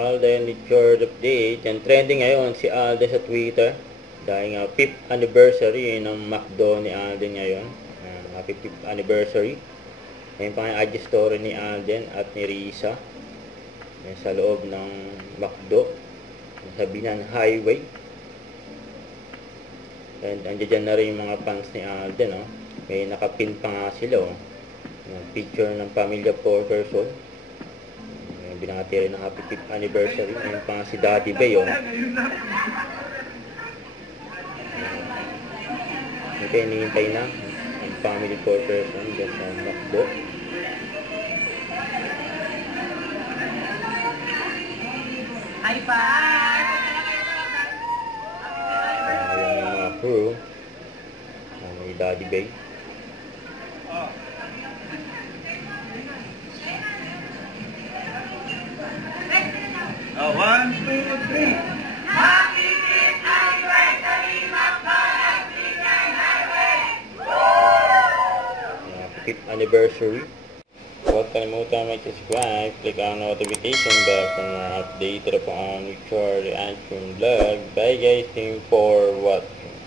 Alden with short update. And trending ngayon si Alden sa Twitter. Dahil nga 5th anniversary ng McDo ni Alden ngayon. Happy 5th anniversary. Ngayon pa nga IG story ni Alden at ni Risa. Sa loob ng McDo. Sa Binan Highway. And andyan na rin yung mga fans ni Alden. Oh. May nakapin pa nga sila. Oh. Picture ng pamilya Porterson. Binangati rin ng happy 5th anniversary. Ngayon pa nga si Daddy Bay. Oh. Okay, hinihintay na ang family Porterson dyan sa McDo. High five! Ayan yung mga crew. May Daddy Bay. Oh, 1, 2, 3. Happy 5th anniversary, McDonald's Binan Highway! Happy 5th anniversary. Huwag kalimutan mag-subscribe, click ang notification bell for more update po on Richard Reaction Vlog. Bye guys, thank you for watching.